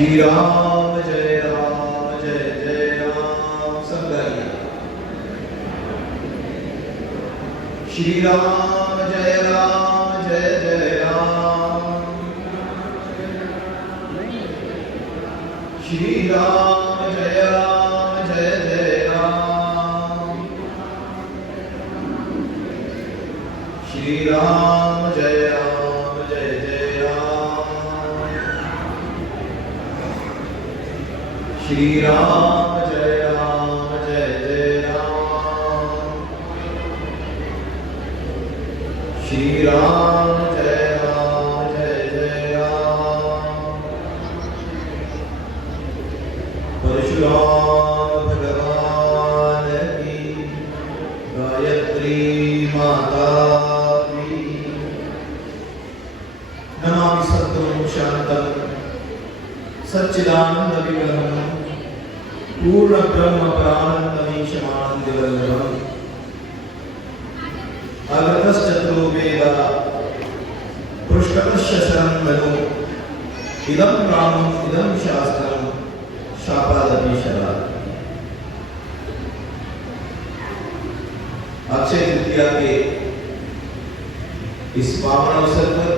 श्री राम जय जय राम। संगरिया श्री राम जय जय राम। श्री राम जय जय राम। श्री राम जय जय राम। श्री राम जय जय राम। श्री राम जय जय राम। परशुराम भगवान की गायत्री माता की। नमामि सद्गुरुं शान्तं सच्चिदानंद विग्रहं पूर्ण ब्रह्म प्राणन्दमीशमानन्दवल्लभम्। अगतश्चतुरो वेदा पृष्ठतश्च शरं मनो। इदं रामम् इदं शास्त्रं शापादपि शरात्। अक्षय तृतीया के इस पावन अवसर पर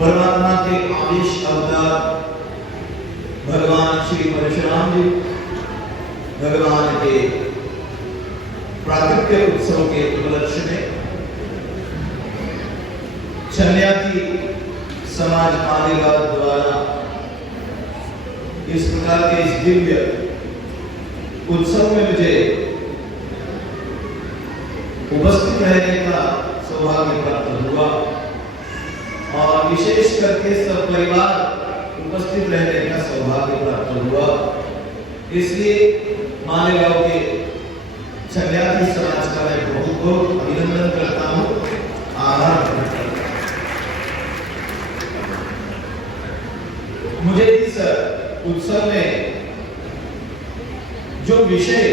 परमात्मा के आदेश अवतार भगवान श्री परशुराम जी भगवान के प्राकट्य उत्सव के उपलक्ष्य में शरणार्थी समाज मालेगांव द्वारा इस प्रकार के इस दिव्य उत्सव में मुझे उपस्थित रहने का सौभाग्य प्राप्त हुआ और विशेष करके सब परिवार उपस्थित रहने का सौभाग्य प्राप्त हुआ। इसलिए मालेगांव के शरणार्थी समाज का मैं बहुत बहुत अभिनंदन करता हूँ, आभार करता हूँ। मुझे इस उत्सव में जो विषय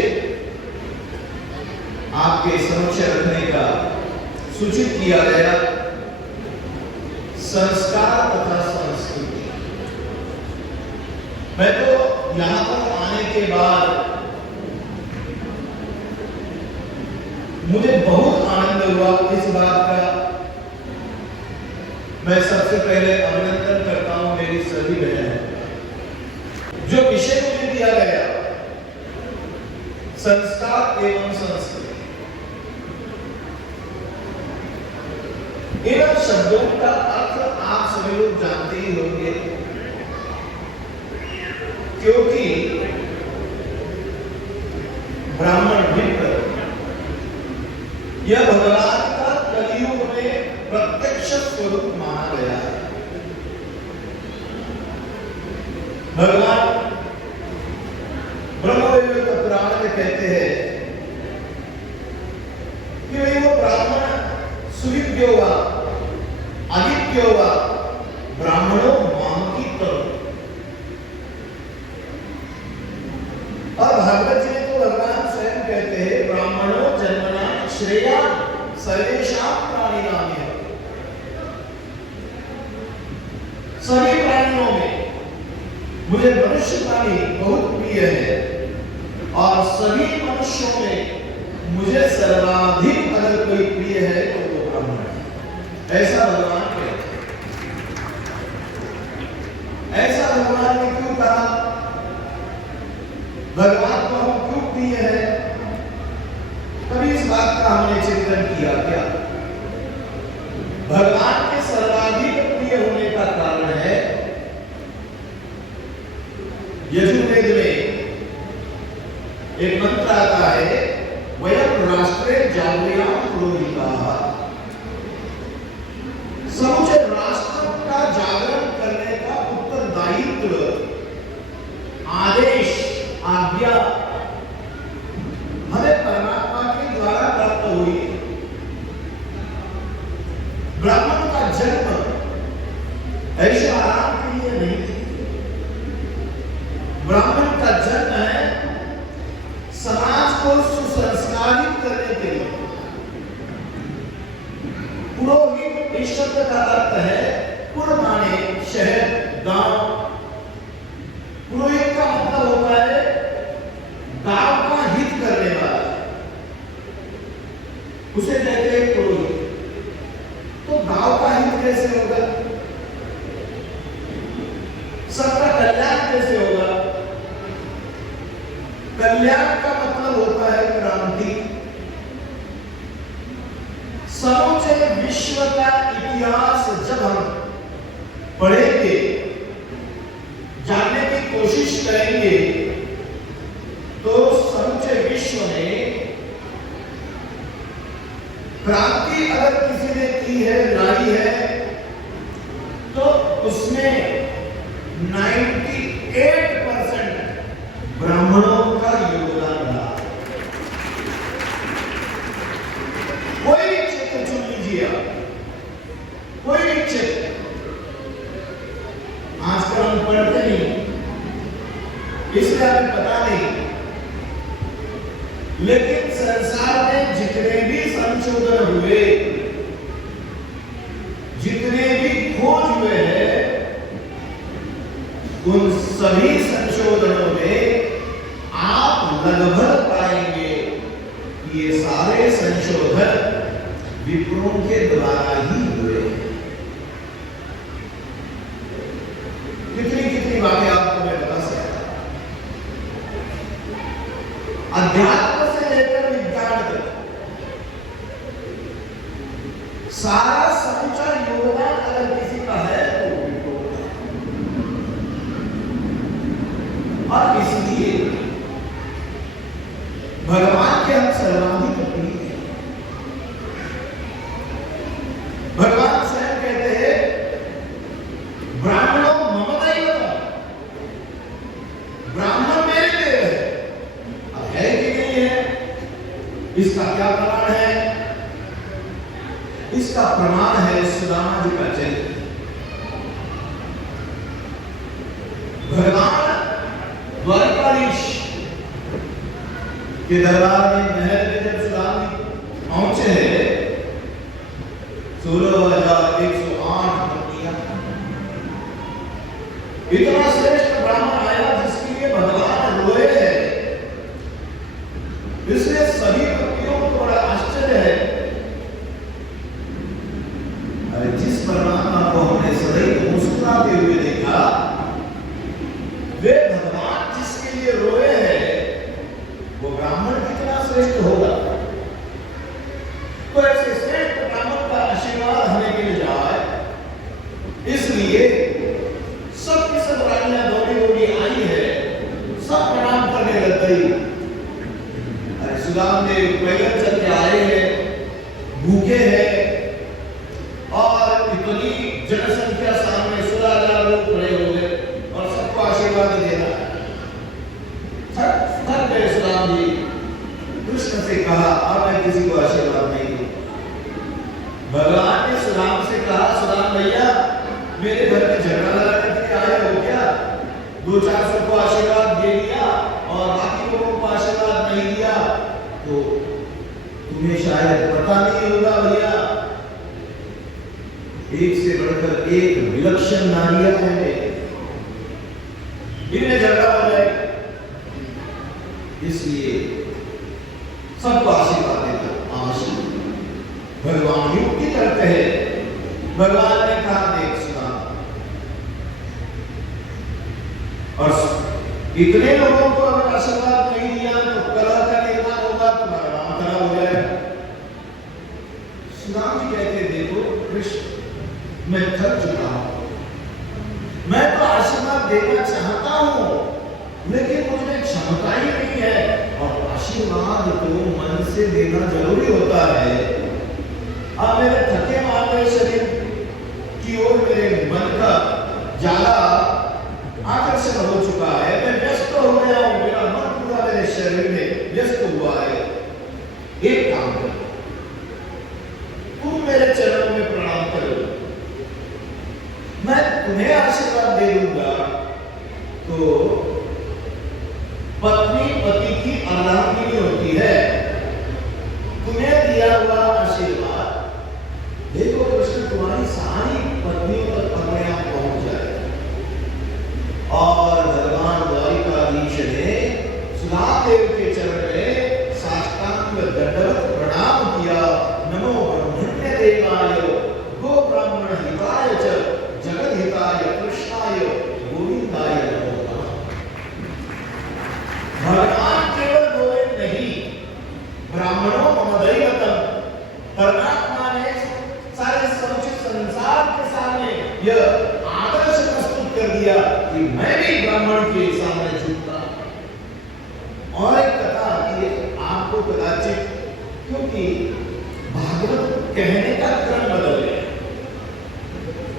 आपके समक्ष रखने का सूचित किया गया, संस्कार तथा संस्कृति। मैं तो यहां पर आने के बाद मुझे बहुत आनंद हुआ इस बात का। मैं सबसे पहले अभिनंदन करता हूं मेरी सभी बहनें। जो विषय मुझे दिया गया संस्कार एवं संस्कृति, इन शब्दों का अर्थ आप सभी लोग जानते ही होंगे, क्योंकि ब्राह्मण मित्र यह भगवान का कलियुग में प्रत्यक्ष स्वरूप माना गया है। भगवान ब्रह्मवैवर्त पुराण में कहते हैं कि वो ब्राह्मण सुविज्ञो वा आदित्यो वा ब्राह्मणो मामकी तरो। और भागवत जी में तो भगवान स्वयं कहते हैं ब्राह्मणो जन्मना श्रेया सर्वेषां प्राणिनां। सभी प्राणियों में मुझे मनुष्य प्राणी बहुत प्रिय है और सभी मनुष्यों में मुझे सर्वाधिक अगर कोई प्रिय है तो वो ब्राह्मण है। ऐसा भगवान ने क्यों कहा? भगवान को हम क्यों प्रिय है? कभी इस बात का हमने चिंतन किया क्या? भगवान के सर्वाधिक प्रिय होने का कारण है यजुर्वेद में एक मंत्र आता है, वयम राष्ट्रे जागृयाम पुरोहिताः। समूचे राष्ट्र का जागरण करने का उत्तरदायित्व, आदेश, आज्ञा हमें परमात्मा के द्वारा प्राप्त हुई। ब्राह्मण का जन्म ऐसे आराम के लिए नहीं, ब्राह्मण का जन्म है समाज को सुसंस्कारित करने के लिए। पुरोहित इस शब्द का अर्थ है पुर माने शहर, गांव। पुरोहित का मतलब होता है गांव का हित करने वाला, उसे कहते हैं पुरोहित। तो गांव का हित कैसे होगा, सबका कल्याण कैसे होगा? कल्याण का मतलब होता है क्रांति। समूचे विश्व का इतिहास जब हम पढ़ेंगे, जानने की कोशिश करेंगे, तो समूचे विश्व में क्रांति अगर किसी ने की है, लाई है, तो उसमें 98% ब्राह्मणों का योगदान रहा। कोई भी क्षेत्र चुन लीजिए आप, कोई भी क्षेत्र। आजकल हम पढ़ते नहीं, इसलिए हमें पता नहीं, लेकिन संसार में जितने भी संशोधन हुए, जितने भी खोज हुए हैं, उन सभी संशोधनों में आप लगभग पाएंगे कि ये सारे संशोधन विप्रों के द्वारा ही हुए। कितनी बातें आपको मैं बता सकता हूं। अध्यात्म से लेकर विज्ञान तक सारा समूचा योगदान अगर किसी का है तो विप्रो का। और इसलिए भगवान के हम सर्वाधिक प्रिय हैं। भगवान स्वयं कहते हैं ब्राह्मणों मम दैवतम्, ब्राह्मण मेरे देव है। अब है कि नहीं है, इसका क्या प्रमाण है? इसका प्रमाण है सुदामा जी का चरित्र। भगवान द्वारकाधीश के दरबार में महल में जब सुदामा जी पहुंचे हैं, 16,108 पत्नियां, इतना श्रेष्ठ ब्राह्मण आया जिसके लिए भगवान रोए हैं। इसलिए सभी पत्नियों को बड़ा आश्चर्य है। अरे जिस परमात्मा को हमने सदैव मुस्कुराते हुए देखा, वे भगवान जिसके लिए रोए हैं, वो ब्राह्मण कितना श्रेष्ठ होगा। तो ऐसे श्रेष्ठ ब्राह्मण का आशीर्वाद हमें मिल जाए, इसलिए सब रानियां दौड़ी आई है, सब प्रणाम करने लग गई। अरे सुदाम देव पैदल चल के आए हैं, भूखे हैं, और इतनी जनसंख्या सामने 16,000 लोग खड़े हो गए और सबको आशीर्वाद दे रहा है। थक गए सुदाम जी, कृष्ण से कहा अब मैं किसी को आशीर्वाद नहीं दूं। भगवान ने सुदाम से कहा, सुदाम भैया मेरे घर में झगड़ा लगाने के लिए आए हो क्या? 200-400 को आशीर्वाद दे दिया और बाकी लोगों को आशीर्वाद नहीं दिया, तो तुम्हें शायद पता नहीं होगा भैया, एक से बढ़कर एक विलक्षण नारियां हैं, इनमें झगड़ा हो जाए। इसलिए सबको आशीर्वाद देता आवश्यक। भगवान युक्ति करते हैं। भगवान ने कहा देख सुना, और इतने लोगों को अगर आशीर्वाद नहीं दिया तो कलह का निर्माण होगा, तुम्हारा नाम खराब हो जाएगा। सुदाम जी कहते देखो कृष्ण, मैं थक चुका हूं, मैं तो आशीर्वाद देना चाहता हूं, लेकिन मुझे क्षमता ही नहीं है। और आशीर्वाद तो मन से देना जरूरी होता है। अब मेरे थके मारे शरीर की ओर मेरे मन का ज्यादा आकर्षण हो चुका है, मैं व्यस्त हो गया हूं, मेरा मन पूरा मेरे शरीर में व्यस्त हुआ है। एक काम करो, तुम मेरे चरणों में प्रणाम करो, मैं तुम्हें आशीर्वाद दे दूंगा। तो पत्नी पति की अर्धांगिनी होती है, तुम्हें दिया हुआ आशीर्वाद देखो कृष्ण तुम्हारी सारी पत्नियों तक अपने आप पहुंच जाए। ब्राह्मण के सामने झुकता। और एक कथा आती है आपको कदाचित, क्योंकि भागवत कहने का क्रम बदल गया।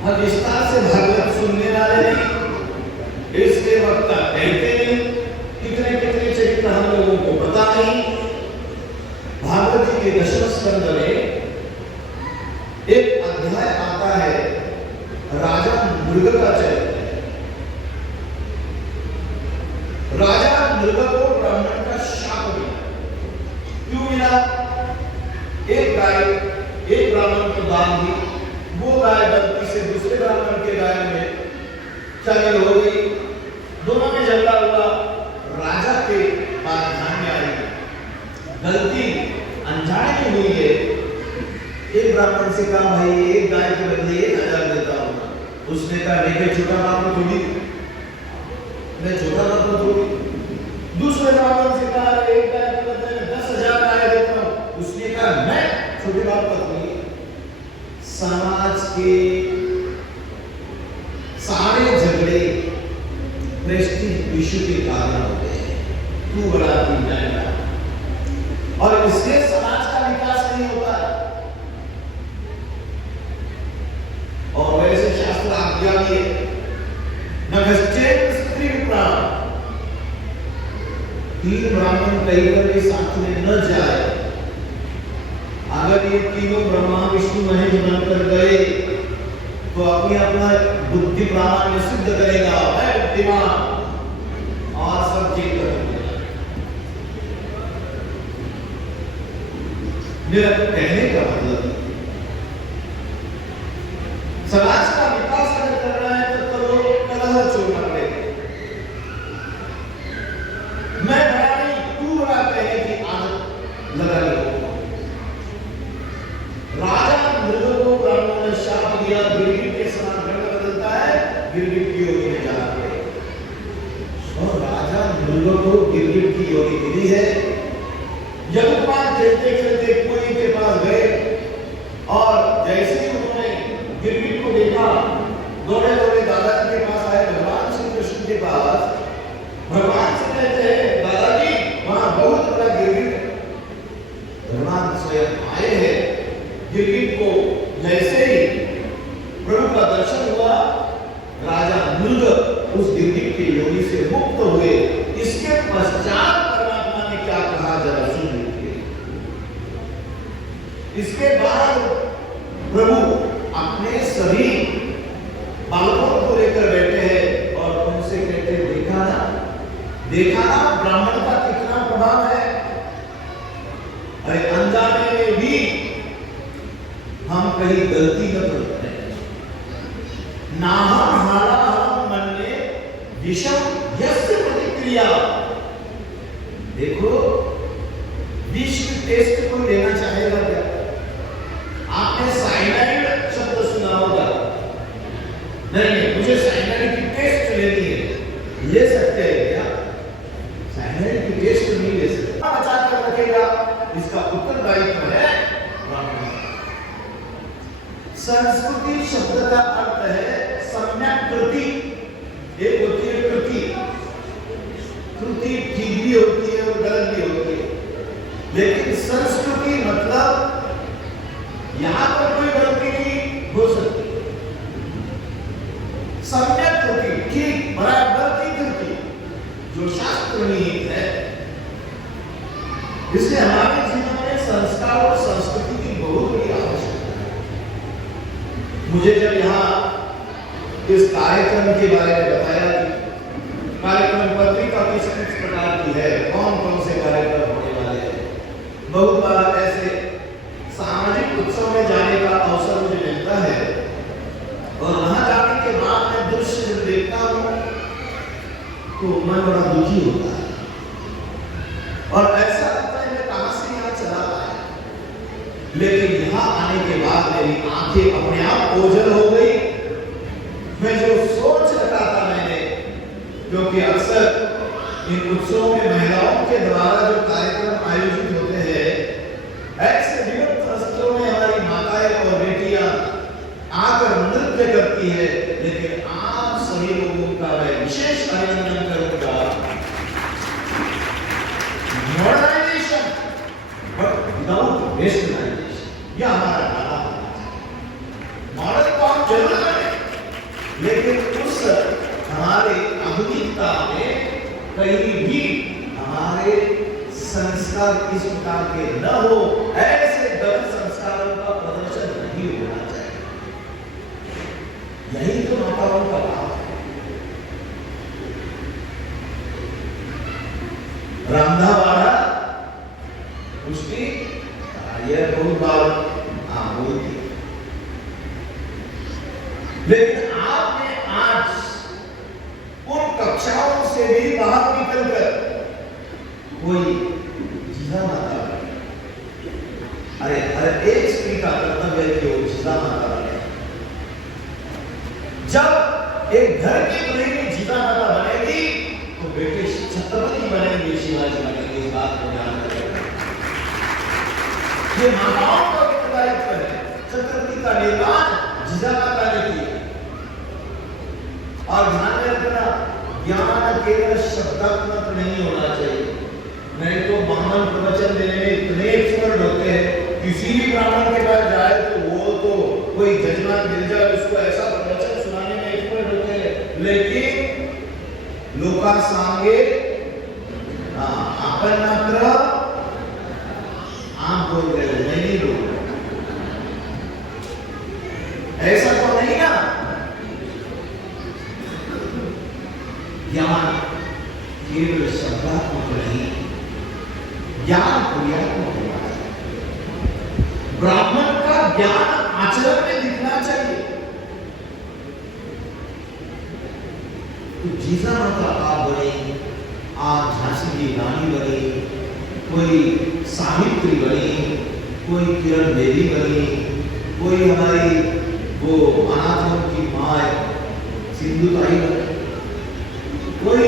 हम विस्तार से भागवत सुनने वाले नहीं, इसके वक्त कहते नहीं, कितने कितने चरित्र हम लोगों को पता नहीं। भागवत जी के दशम स्कंद में एक अध्याय आता है राजा मृग का चरित्र। राजा मृग को ब्राह्मण का शाप मिला। क्यों मिला? एक गाय एक ब्राह्मण को दान दी, वो गाय गलती से दूसरे ब्राह्मण के गाय में शामिल हो गई, दोनों में झगड़ा हुआ। राजा के बात ध्यान में आई, गलती अनजाने में हुई है। एक ब्राह्मण से कहा, भाई एक गाय के बदले 1000 देता हूं। उसने कहा, मैं छोटा ब्राह्मण थोड़ी, मैं छोटा ब्राह्मण थोड़ी। दूसरे ब्राह्मण से कहा, एक गाय के बदले 10,000 गाय देता हूं। उसने कहा, मैं छोटे ब्राह्मण थोड़ी। समाज के सारे झगड़े प्रेस्टीज इश्यू के कारण होते हैं। तू बड़ा तू जाएगा, और इससे समाज का विकास नहीं होता। और वैसे शास्त्र आज्ञा भी है, नगश्चेत स्त्री प्राण, 3 ब्राह्मण कहीं पर भी साथ में न जाए। अगर ये तीनों ब्रह्मा विष्णु महेश बनकर गए तो अपनी अपना बुद्धि प्रामाण्य सिद्ध करेगा, मैं बुद्धिमान, और सब चीज करेगा। मेरा कहने का मतलब, समाज का विकास अगर करना है तो करो, कलह छोड़ना पड़ेगा। मैं बड़ा नहीं, तू बड़ा कहने की आदत लगा लो। राजा मृग को ब्राह्मण ने शाप दिया, गिरगिट के समान रंग बदलता है, गिरगिट की योनि में जा पड़े। और राजा मृग को गिरगिट की योनि मिली है। यज्ञपाल खेलते खेलते कुएं के पास गए, और जैसे ही उन्होंने गिरगिट को देखा, दौड़े दौड़े दादाजी के पास आए, भगवान श्री कृष्ण के पास। भगवान से कहते हैं, दादाजी वहां बहुत बड़ा गिरगिट है। भगवान स्वयं आए हैं। गिरगिट को जैसे ही प्रभु का दर्शन हुआ, राजा मृग उस गिरगिट की योनि से मुक्त हुए। इसके पश्चात परमात्मा ने क्या कहा, जरा सुन लीजिए। इसके बाद प्रभु अपने सभी बालकों को लेकर बैठे हैं और उनसे कहते हैं, देखा ना ब्राह्मण का कितना प्रभाव है। अरे अनजाने में भी हम कहीं गलती न करते हैं। नाहम हारा मन में विषम यस्य प्रतिक्रिया। देखो, विष टेस्ट को लेना चाहेगा क्या? आपने साइनाइड शब्द सुना होगा। नहीं, मुझे साइनाइड की टेस्ट लेनी है। ले सकते हैं क्या? साइनाइड की टेस्ट नहीं ले सकते। बचा कर रखेगा, इसका उत्तरदायित्व है ब्राह्मण। संस्कृति शब्द का अर्थ है सम्यक कृति। एक होती है कृति, कृति ठीक भी होती है और गलत भी होती है, लेकिन संस्कृति मतलब यहां पर कोई गलती नहीं हो सकती। सम्यक कृति, ठीक बराबर की कृति जो शास्त्र निहित है। इसलिए हमारे जीवन में संस्कार और संस्कृति की बहुत बड़ी आवश्यकता है। मुझे जब यहाँ इस कार्यक्रम के बारे में बताया, कार्यक्रम पत्रिका किस प्रकार की है, कौन कौन से कार्यक्रम होने वाले हैं, बहुत बार ऐसे सामाजिक उत्सव में जाने का अवसर मुझे मिलता है, और वहां जाने के बाद मैं दृश्य जब देखता हूं तो मन बड़ा दुखी होता है, और ऐसा लगता है मैं कहां से यहाँ चला आया। लेकिन यहाँ आने के बाद मेरी आंखें अपने आप ओझल हो गई। मैं जो सोच रखा था मैंने, क्योंकि अक्सर इन उत्सवों में महिलाओं के द्वारा जो कार्यक्रम आयोजित होते हैं, ऐसे विविध वस्त्रों में हमारी माताएं और बेटियां आकर नृत्य करती है, लेकिन आप सभी लोगों का मैं विशेष अभिनंदन यह हमारा नारा होना चाहिए। मॉडल तो हम जरूर बने, लेकिन उस हमारे आधुनिकता में कहीं भी हमारे संस्कार इस प्रकार के न हो, ऐसे गलत संस्कारों का प्रदर्शन नहीं होना चाहिए। यही तो माताओं का भाव है। रामधावाड़ा उसकी ये बहुत बार बोलती, लेकिन आपने आज उन कक्षाओं से भी बाहर निकलकर कोई जिजा माता बने। अरे हर एक स्त्री का कर्तव्य है कि वो जिजा माता बने। जब एक घर की गृहिणी जिजा माता बनेगी तो बेटे छत्रपति बनेंगे, शिवाजी बनेंगे। इस बात को ध्यान रखिएगा। ये माताओं का उत्तरदायित्व है। छत्रपति का निर्माण जिजा माता ने किया। और ध्यान में रखना, ज्ञान केवल शब्दात्मक नहीं होना चाहिए। नहीं तो ब्राह्मण प्रवचन देने में इतने एक्सपर्ट होते हैं, किसी भी ब्राह्मण के पास जाए तो वो तो कोई जजमान मिल जाए, उसको ऐसा प्रवचन सुनाने में एक्सपर्ट होते हैं, लेकिन लोका सांगे अपन मात्र आप बोल रहे हो, मैं नहीं बोल रहा। ऐसा तो नहीं ना। ज्ञान केवल शब्दात्मक नहीं, ज्ञान क्रियात्मक होना चाहिए। ब्राह्मण का ज्ञान आचरण में दिखना चाहिए। तो जीजा माता आप बने, आप झांसी की रानी बनी, कोई सावित्री बनी, कोई किरण बेदी बनी, कोई हमारी वो अनाथों की माँ सिंधुताई बनी, कोई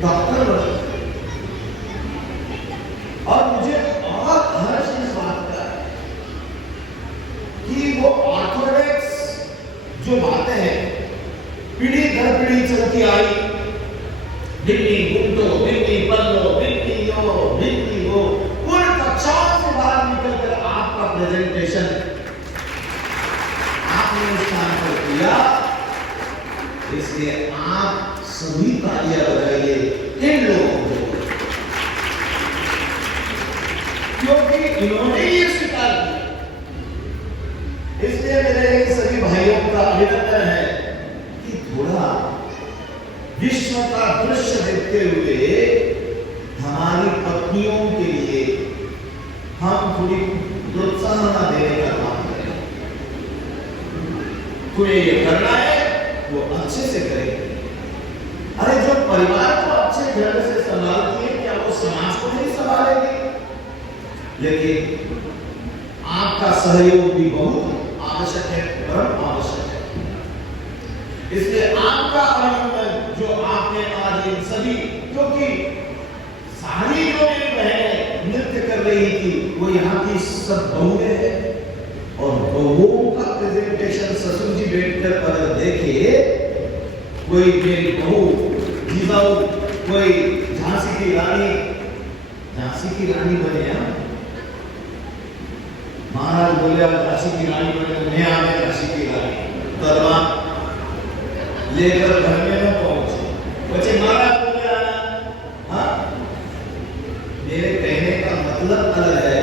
डॉक्टर बने। और मुझे और हर्ष इस बात का है कि वो ऑर्थोडॉक्स जो बातें हैं पीढ़ी दर पीढ़ी चलती आई, बिन्नी गुंडो, बिन्नी पल्लो, बिन्नी यो, बिन्नी वो, उन कक्षाओं से बाहर निकलकर आपका प्रेजेंटेशन आपने उस स्थान पर किया। इसलिए आप सभी तालियां बजाइए इन लोगों को, क्योंकि इन्होंने ये स्वीकार किया। इसलिए मेरे सभी भाइयों का अभिनंदन है कि थोड़ा विश्व का दृश्य देखते हुए हमारी पत्नियों के लिए हम थोड़ी प्रोत्साहन देने का काम करें। तुम्हें ये करना है वो अच्छे से करें। अरे जो परिवार को अच्छे ढंग से संभालती है, क्या वो समाज को नहीं संभालेगी? लेकिन आपका सहयोग भी बहुत आवश्यक है, परम आवश्यक है। इसलिए आपका अभिनंदन जो आपने आज इन सभी, क्योंकि सारी जो मेरी बहनें नृत्य कर रही थी वो यहाँ की सब बहुएं हैं, और बहुओं का प्रेजेंटेशन ससुर जी बैठकर अगर देखे, कोई मेरी बहू जीजाऊ, कोई झांसी की रानी, झांसी की रानी बने। महाराज बोले अब झांसी की रानी बने, मैं आ गए झांसी की रानी। दरबार लेकर घर में न पहुंचे, बच्चे महाराज बोले आना। हाँ, मेरे कहने का मतलब अलग है,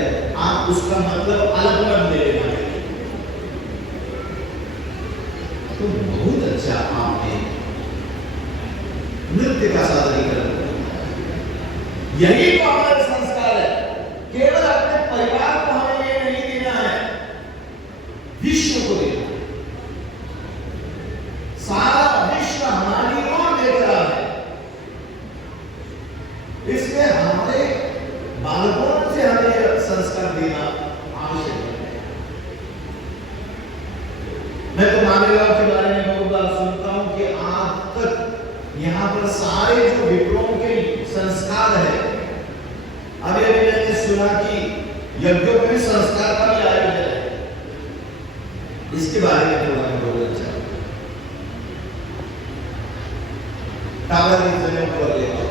आप उसका मतलब अलग मत ले लेना। तो बहुत अच्छा आपने नृत्य का सादरीकरण, यही तो हमारे संस्कार है। केवल अपने परिवार को हमें ये नहीं देना है, विश्व को देना है। सारा विश्व हमारी ओर देख रहा है, इसलिए हमारे बालकों से हमें संस्कार देना आवश्यक है। मैं तो मालेगांव के बारे में बहुत बार सुनता हूं कि आज तक यहाँ पर सारे जो विप्रों के संस्कार है, अभी अभी मैंने सुना कि यज्ञोपवीत संस्कार का भी आयोजन है। इसके बारे में थोड़ा बहुत अच्छा टावर की जनेऊ कर लेगा।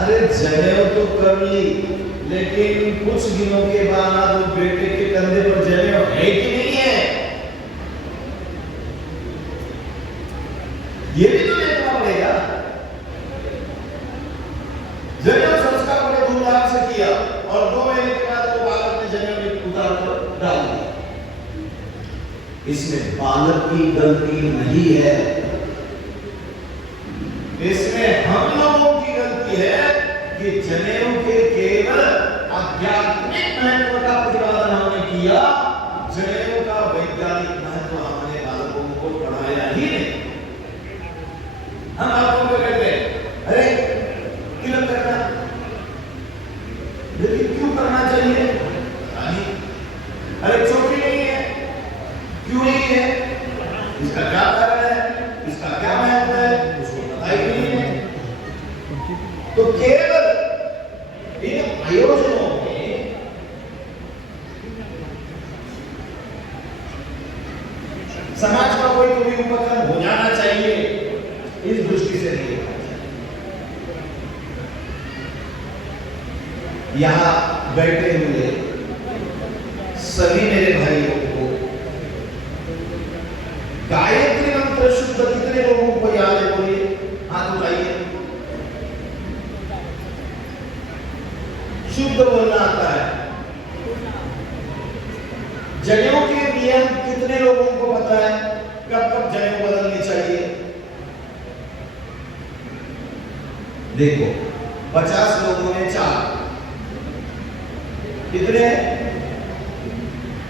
अरे जनेऊ तो कर ली, लेकिन कुछ दिनों के बाद वो इसमें बालक की गलती नहीं है, इसमें हम लोगों की गलती है कि जनेऊ के केवल आध्यात्मिक महत्व का प्रतिपादन हमने किया, जनेऊ का वैज्ञानिक महत्व हमने बालकों को पढ़ाया ही नहीं। हम बालकों को कहते हैं अरे तिलक करना, लेकिन क्यों करना चाहिए? अरे छोटी नहीं है, क्यों नहीं है, इसका क्या कारण है, इसका क्या महत्व है, उसको पता ही नहीं है। तो केवल इन आयोजनों में समाज का कोई तो भी उपक्रम हो जाना चाहिए, इस दृष्टि से नहीं। यहां बैठे हुए सभी मेरे भाइयों को गायत्री मंत्र शुद्ध कितने लोगों को याद है? बोलिए, हाथ उठाइए। शुद्ध बोलना आता है। जनेऊ के नियम कितने लोगों को पता है? कब कब जनेऊ बदलनी चाहिए? देखो 50 लोगों में 4 कितने?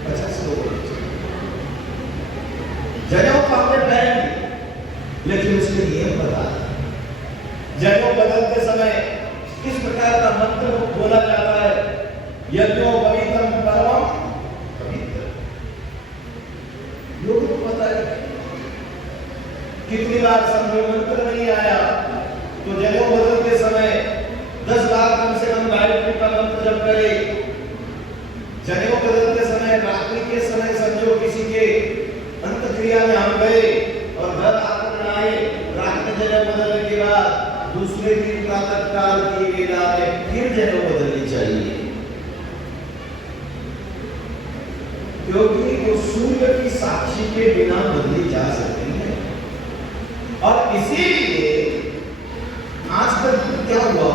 50 लोग। जनेऊ तो हमने पहन, लेकिन उसके नियम बता। जनेऊ बदलते समय किस प्रकार का मंत्र बोला जाता है? यज्ञो पवित्रम परमम पवित्र। लोगों को पता है कितनी बार समझो मंत्र नहीं आया तो जनेऊ बदलते समय 10 बार कम से कम गायत्री का मंत्र जप करे। जनेऊ बदलते समय रात्रि के समय समझो किसी के अंतक्रिया में हम गए और घर आकर आए, रात में जनेऊ बदलने के बाद दूसरे दिन प्रातः काल की वेला में फिर जनेऊ बदलनी चाहिए, क्योंकि वो सूर्य की साक्षी के बिना बदली जा सकती है। और इसीलिए आजकल क्या हुआ,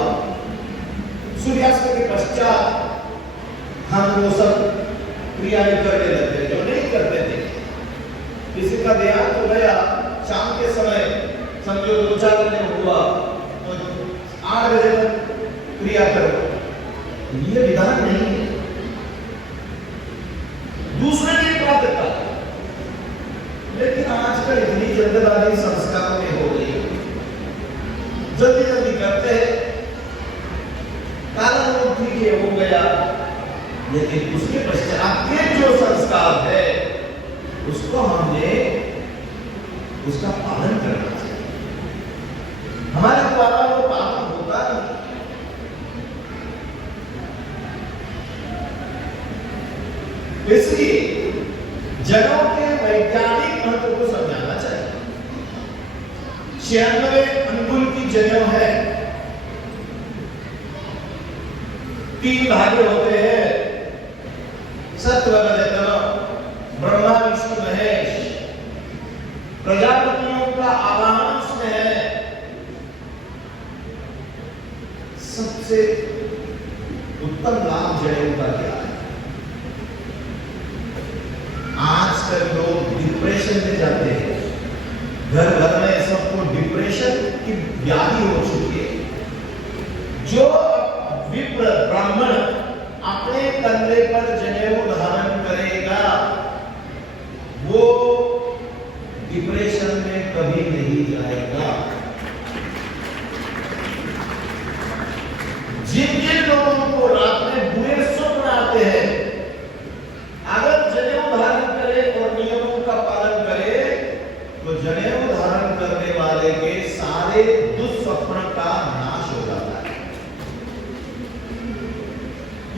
सूर्यास्त के पश्चात हम वो सब क्रियाएं करने लगे जो नहीं करते थे। किसी का देहांत हो गया, शाम के समय समझो 2-4 बजे हुआ तो 8 बजे तक क्रिया करो, ये विधान नहीं है। दूसरे दिन प्रातः काल, लेकिन आजकल इतनी जल्दबाजी संस्कारों में हो गई, जल्दी जल्दी करते हैं, कारण ठीक है हो गया, लेकिन उसके पश्चात के जो संस्कार है उसको हमने उसका पालन करना चाहिए। हमारे द्वारा वो पालन होता नहीं। इसलिए जनेऊ के वैज्ञानिक महत्व को समझाना चाहिए। 96 अंगुल की जनेऊ है, 3 धागे होते हैं, सत्व रजतम, ब्रह्मा विष्णु महेश, प्रजापतियों का आवाहन उसमें है। सबसे उत्तम लाभ जनेऊ का क्या है? आजकल लोग डिप्रेशन में जाते हैं, घर घर में सबको डिप्रेशन की व्याधि हो चुकी है। जो विप्र ब्राह्मण अपने कंधे पर जनेऊ धारण करेगा वो डिप्रेशन में कभी नहीं जाएगा। जिन जिन लोगों को रात में बुरे स्वप्न आते हैं, अगर जनेऊ धारण करे और नियमों का पालन करे तो जनेऊ धारण करने वाले के सारे दुस्वप्न का नाश हो जाता है।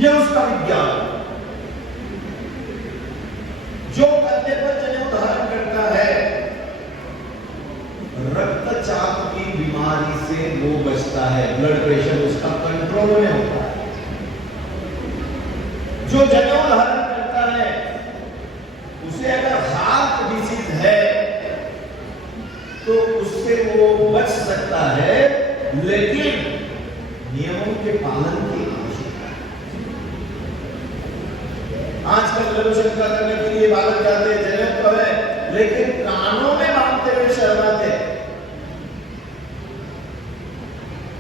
यह उसका विज्ञान। जो कंधे पर जनेऊ धारण करता है, रक्तचाप की बीमारी से वो बचता है, ब्लड प्रेशर उसका कंट्रोल में होता है। जो जनेऊ धारण करता है उसे अगर हार्ट डिसीज है तो उससे वो बच सकता है, लेकिन नियमों के पालन की आवश्यकता है। आजकल रविशंकर करने के लिए बालक जाते हैं, जनेऊ तो है, लेकिन कानों में बांधते हुए शर्माते हैं।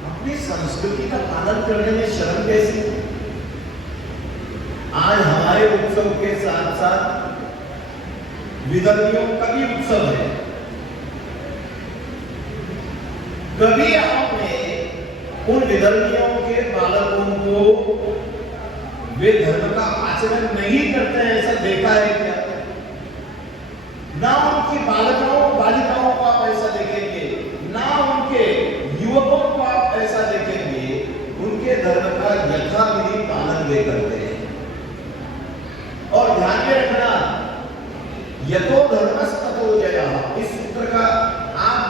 अपनी संस्कृति का पालन करने में शर्म कैसी? आज हमारे उत्सव के साथ साथ विदर्भियों का भी उत्सव है। कभी आपने उन विदर्भियों के बालकों को वे धर्म का आचरण नहीं करते हैं ऐसा देखा है क्या? ना उनकी बालिकाओं को आप ऐसा देखेंगे, ना उनके युवकों को आप ऐसा देखेंगे, उनके धर्म का यथाविधि पालन वे करते हैं। और ध्यान में रखना, यतो धर्मस्ततो जयः, इस सूत्र का आप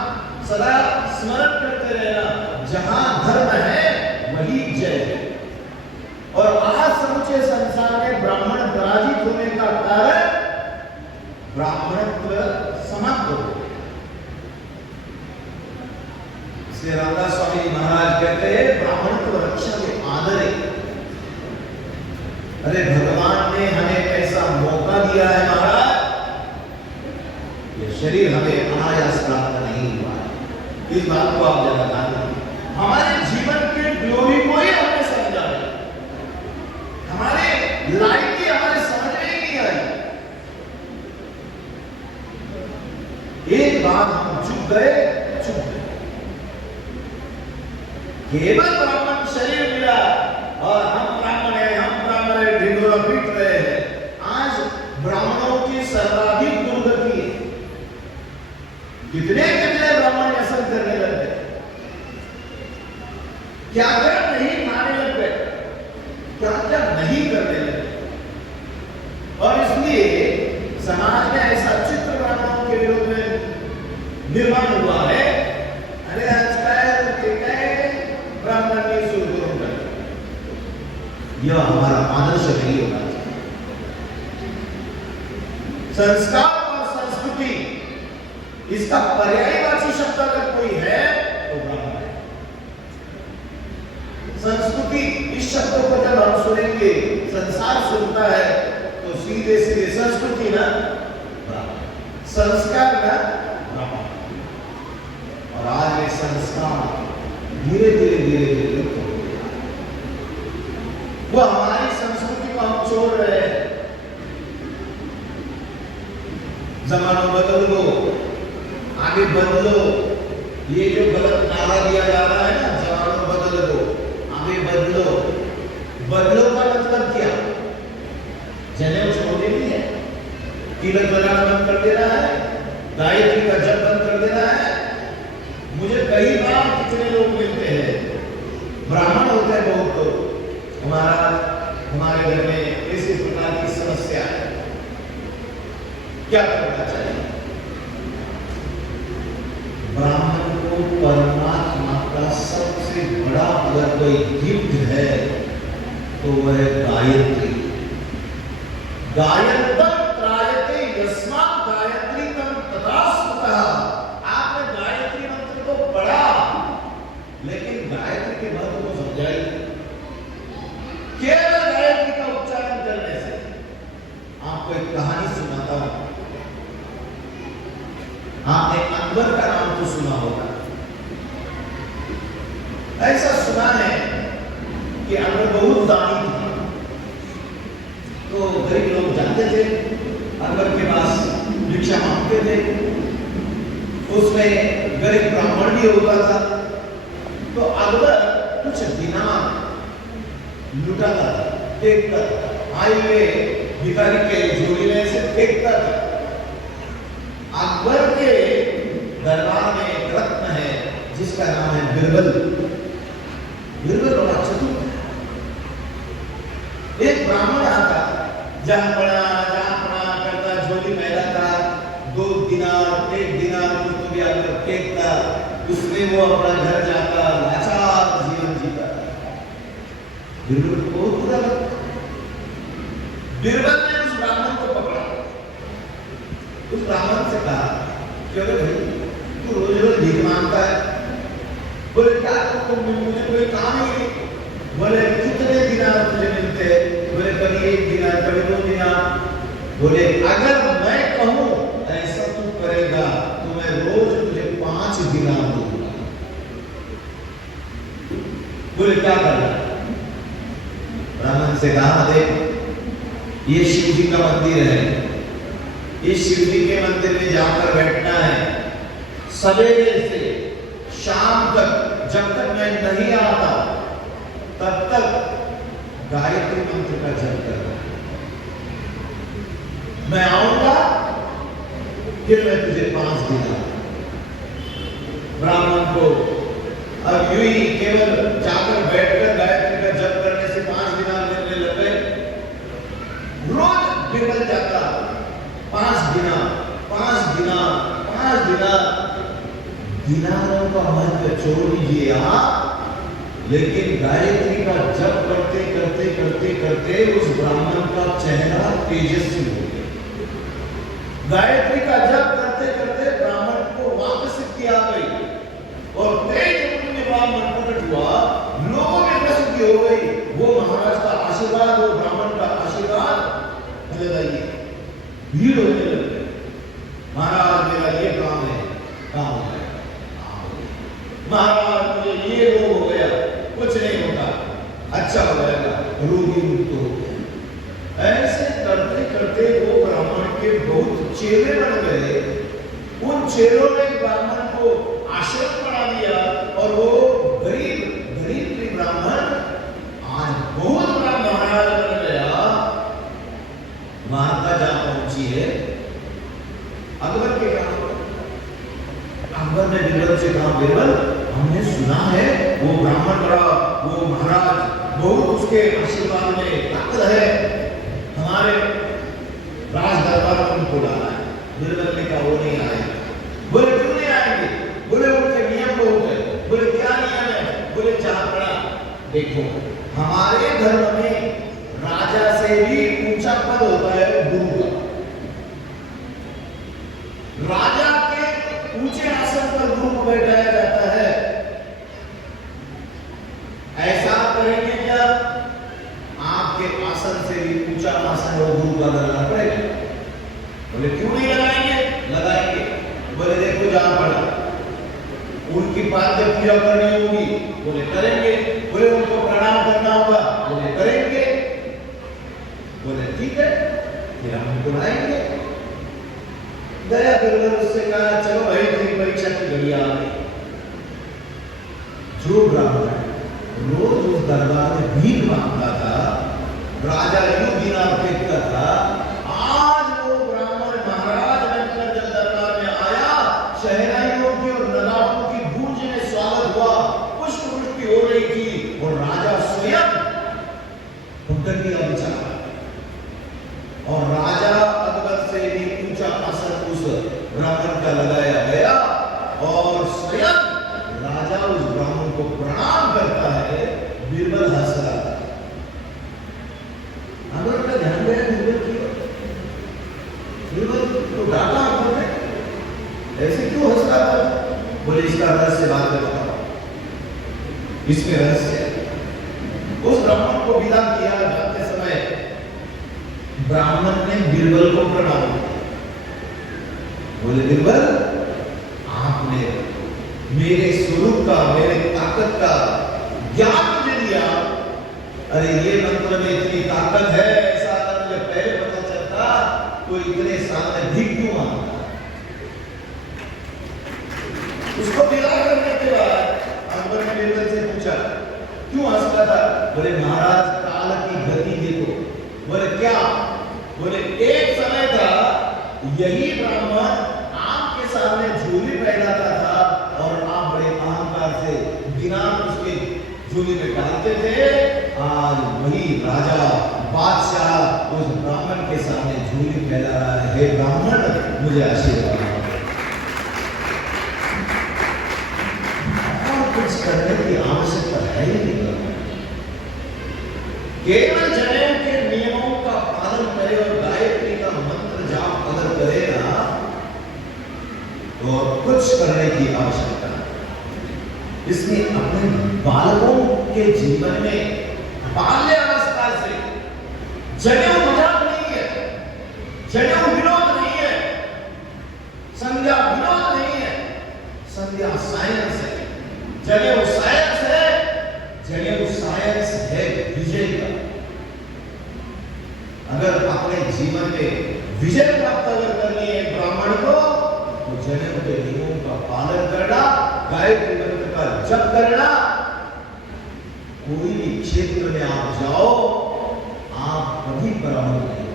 सदा स्मरण करते रहना। जहां धर्म है वही जय है। और आज समूचे संसार में ब्राह्मण पराजित होने का कारण ब्राह्मणत्व समाप्त हो गया। श्री रामदास स्वामी महाराज कहते हैं ब्राह्मणत्व रक्षा में आदर है। अरे भगवान ने हमें ऐसा मौका दिया है महाराज, ये शरीर हमें अनायास प्राप्त नहीं हुआ है। इस बात को आप जरा जानना। हमारे जीवन के ग्लोरी को ही हमने समझा है, हमारे लायकी हमारे समझ में ही नहीं आई। एक बात हम चुप गए। केवल ब्राह्मण शरीर मिला और हम ब्राह्मण है ढिंडोरा पीट रहे हैं। आज ब्राह्मणों की सर्वाधिक दुर्गति है। कितने ब्राह्मण व्यसन करने लग गए, क्या नहीं खाने लग गए, क्या नहीं करने लगे। और इसलिए समाज में ऐसा चित्र ब्राह्मणों के विरोध में निर्माण हुआ है। अरे आजकल ब्राह्मण की सुरगुरु कर, यह हमारा आदर्श नहीं होगा। संस्कार और संस्कृति, इसका पर्यायवाची शब्द अगर कोई है तो ब्राह्मण है। संस्कृति, इस शब्द को जब हम सुनेंगे, संसार सुनता है तो सीधे सीधे संस्कृति ना ब्राह्मण, संस्कार ना ब्राह्मण। और आज ये संस्कार धीरे धीरे वो हमारी संस्कृति को हम छोड़ रहे हैं। जमाना बदल दो, आगे बदलो। ये जो गलत नारा दिया जा रहा है ना, जमाना बदल दो, आगे बदलो। बदलो का मतलब क्या? जनेऊ छोड़ देनी है, तिलक लगाना बंद कर देना है, गायत्री का जप बंद कर देना है। मुझे कई बार कितने लोग मिलते हैं, ब्राह्मण होते हैं बहुत लोग, हमारे घर में इस प्रकार की समस्या है, क्या करना चाहिए? ब्राह्मण को परमात्मा का सबसे बड़ा अगर कोई गिफ्ट है तो वह है गायत्री। गायत्रम त्रायते यस्मात् गायत्रीतम तथा स्तुतः। आपने गायत्री मंत्र को पढ़ा, लेकिन गायत्री के महत्व को समझाई। केवल गायत्री का उच्चारण करने से, आपको एक कहानी सुनाता हूं। आपने अकबर का नाम तो सुना होगा। ऐसा सुना है कि अकबर बहुत दानी था, तो गरीब लोग जाते थे अकबर के पास, भिक्षा मांगते थे। उसमें गरीब ब्राह्मण भी होता था, तो अकबर कुछ दिनार लुटाता था, फेंकता था, आए हुए भिखारी के झोली में से फेंकता था। अकबर के दरबार में एक रत्न है जिसका नाम है बिरबल। बिरबल बड़ा चतुर है। एक ब्राह्मण आता, जहां पड़ा करता, झोली फैलाता, 2 दिनार 1 दिनार को भी अगर फेंकता, उसमें वो अपना घर जाता, लाचार जीवन जीता। बिरबल को बहुत बुरा लगता। बिरबल ने उस ब्राह्मण को पकड़ा, उस ब्राह्मण से कहा कि अरे भाई तू रोज रोज भीख मांगता है, बोले क्या तुम मुझे कोई काम ही नहीं, बोले कितने दिनार तुझे मिलते हैं? बोले कभी कभी 1 दिन, कभी 2 दिन। बोले अगर मैं कहूं ऐसा तू करेगा तो मैं रोज तुझे 5 दिनार दूंगा। बोले क्या करना? ब्राह्मण से कहा देख ये शिव जी का मंदिर है, इस शिव जी के मंदिर में जाकर बैठना है, सवेरे से शाम तक जब तक मैं नहीं आता तब तक गायत्री मंत्र का जप करना। मैं आऊंगा फिर मैं तुझे 5 दिन। ब्राह्मण को अब यूं ही केवल जाकर बैठकर गायत्री का जप करने से 5 दिन मिलने लग गए। रोज बिरबल जाता 5 दिन, 5 दिन, 5 दिन। दिनारों का महत्व छोड़ दीजिए आप, लेकिन गायत्री का जप करते करते करते करते उस ब्राह्मण का चेहरा तेजस्वी हो गया। गायत्री का जप करते करते ब्राह्मण को वापस शक्ति आ गई और तेज में ब्राह्मण प्रकट हुआ, लोगों में प्रसिद्धि हो गई। वो महाराज का आशीर्वाद, वो ब्राह्मण का आशीर्वाद मिल गई, भीड़ होने लगी। महाराज मेरा ये काम है, काम है। महाराज मुझे ये रोग हो गया, कुछ नहीं होता, अच्छा हो जाएगा, रोगी मुक्त हो गया। ऐसे करते करते वो ब्राह्मण के बहुत चेले बन गए। उन चेलों ने ब्राह्मण को आश्रम बना दिया और वो गरीब गरीब ब्राह्मण आज बहुत बड़ा महाराज बन गया। महाराज जहां पहुंची है अकबर के काम। अकबर ने बिरबल से कहा, बिरबल हमने सुना है वो ब्राह्मण बड़ा, वो महाराज बहुत, उसके आशीर्वाद में ताकत है, हमारे राज दरबार में उनको लाना है। बिरबल ने कहा वो नहीं आएगा। बोले क्यों नहीं आएंगे? बोले उनके नियम बहुत है। बोले क्या नियम है? बोले जहां पड़ा देखो हमारे धर्म में राजा से भी ऊंचा पद होता है गुरु का। राजा के ऊंचे आसन पर गुरु को बैठाया जाता है। ऐसा करेंगे क्या? आपके आसन से भी ऊंचा आसन वो गुरु का लगाना पड़ेगा। बोले क्यों नहीं लगाएंगे? लगाएंगे। बोले देखो जहां पड़ा उनकी पाद्य पूजा करनी होगी, बोले करेंगे। बोले उनको प्रणाम करना होगा, बोले करेंगे। बोले ठीक है फिर हम उनको लाएंगे। दया कर उससे कहा चलो भाई तेरी परीक्षा की घड़ी आ गई। जो ब्राह्मण रोज उस दरबार में भीख मांगता था, राजा यूं दिनार फेंकता था, आज वो ब्राह्मण महाराज बनकर जब दरबार में आया, शहनाइयों की और नगाड़ों की गूंज में स्वागत हुआ, पुष्पवृष्टि हो रही थी और राजा स्वयं उतर दिया बेचारा। और राजा अकबर से भी ऊंचा आसन उस ब्राह्मण का लगाया गया और स्वयं राजा उस ब्राह्मण को प्रणाम करता है। बिरबल हंस रहा था। अकबर का ध्यान गया बिरबल की ओर। बिरबल को डांटा अकबर ने, ऐसे क्यों हंस रहा था? बोले इसका रहस्य बात करता हूं, इसमें रहस्य है। उस ब्राह्मण को विदा किया जाते समय ब्राह्मण ने बिरबल को प्रणाम किया। बोले बिरबल आपने मेरे स्वरूप का, मेरे ताकत का ज्ञान मुझे दिया। अरे ये मंत्र में इतनी ताकत है, ऐसा अगर मुझे पहले पता चलता तो इतने साल में भीख क्यों मांगता। उसको विदा करने के बाद अकबर ने बिरबल से पूछा क्यों हंसता था? बोले महाराज काल की गति देखो। बोले क्या? बोले एक समय था यही ब्राह्मण आपके सामने झोली फैलाता था और आप बड़े अहंकार से दिनार उसके झोली में डालते थे। आज वही राजा बादशाह उस ब्राह्मण के सामने झोली फैला रहा है। हे ब्राह्मण मुझे आशीर्वाद और कुछ करने की आवश्यकता है ही नहीं। केवल जनेऊ के नियमों का पालन करे और गायत्री का मंत्र जाप अगर करे ना तो कुछ करने की आवश्यकता है। इसलिए अपने बालकों के जीवन में बाल्यावस्था से जनेऊ मजाक नहीं है, जनेऊ विनोद नहीं है, संध्या विनोद नहीं है, संध्या साइंस है। जनेऊ साइंस है, जनेऊ साइंस है विजय का। अगर अपने जीवन में विजय प्राप्त अगर करनी है ब्राह्मण को, तो जनेऊ के नियमों का पालन करना, गायत्री मंत्र का जप करना। कोई भी क्षेत्र में आप जाओ, आप कभी पराभूत नहीं,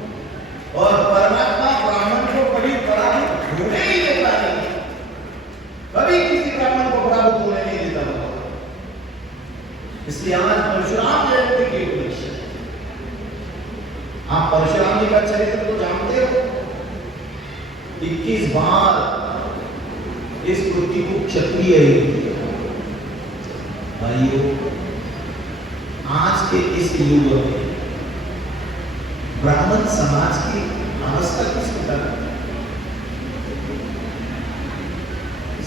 और परमात्मा ब्राह्मण को कभी पराभूत होने ही देता नहीं, कभी किसी ब्राह्मण को पराभूत होने नहीं देता। इसलिए आज परशुराम जयंती की उपलक्ष्य, आप परशुराम जी का चरित्र तो जानते हो। 21 बार इस पृथ्वी को क्षत्रिय भाइयों, आज के इस युग में ब्राह्मण समाज की अवस्था किस प्रकार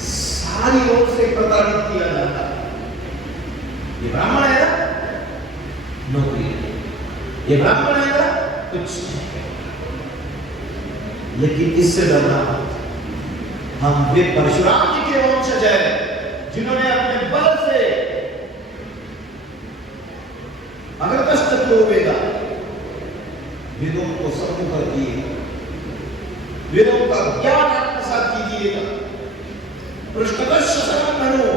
सारी ओर से प्रताड़ित किया जाता है। ये ब्राह्मण है ना, नौकरी, ये ब्राह्मण है ना, कुछ नहीं। लेकिन इससे डरना, हम वे परशुराम जी के वंशज हैं जिन्होंने अपने बल से अगरतश्च वेदा वेदों को सम्मुख किए, वेदों का ज्ञान आत्मसात कीजिएगा। पृष्ठतश्च समन्वयो,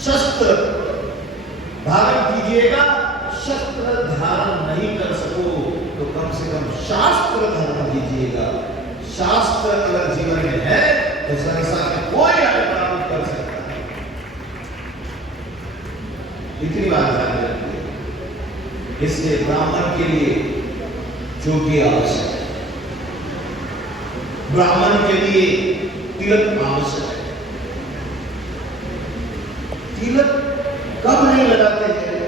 शस्त्र धारण कीजिएगा। शस्त्र धारण नहीं कर सको तो कम से कम शास्त्र धारण कीजिएगा। शास्त्र अगर जीवन में है तो संसार में कोई आगे कर सकता है। इतनी बात ध्यान रखिए। इसलिए ब्राह्मण के लिए चोटी आवश्यक है, ब्राह्मण के लिए तिलक आवश्यक है। तिलक कब नहीं लगाते हैं?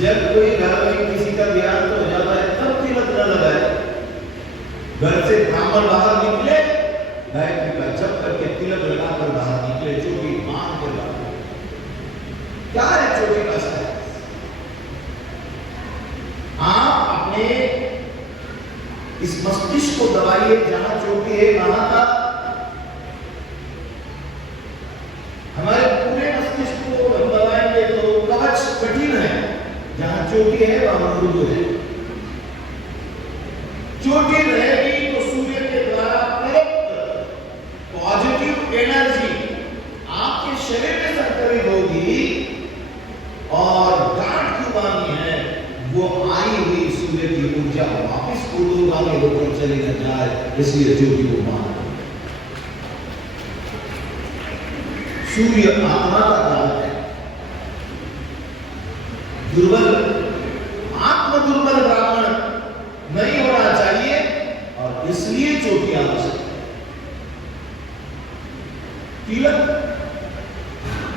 जब कोई घर में किसी का देहांत हो जाता है तब तिलक न लगाए। घर से ब्राह्मण बाहर निकले, गायत्री का जप करके तिलक लगाकर बाहर निकले, चोटी बांध कर बाहर। क्या है चोटी का साइज? आप अपने इस मस्तिष्क को दबाइए, जहां चोटी है वहां का हमारे पूरे मस्तिष्क को हम दबाएंगे तो कवच कठिन है, जहां चोटी है वहां मृदु है। चोटी रहेगी तो सूर्य के द्वारा प्रयुक्त पॉजिटिव एनर्जी आपके शरीर में संकलित होगी, और गांठ क्यों बांधी है? वो आई हुई सूर्य की ऊर्जा वापस ऊर्ध्वगामी होकर चली न जाए, इसलिए ज्योति को बांध। सूर्य आत्मा का काल है। दुर्बल, आत्म दुर्बल ब्राह्मण नहीं होना चाहिए, और इसलिए चोटी आवश्यक है। तिलक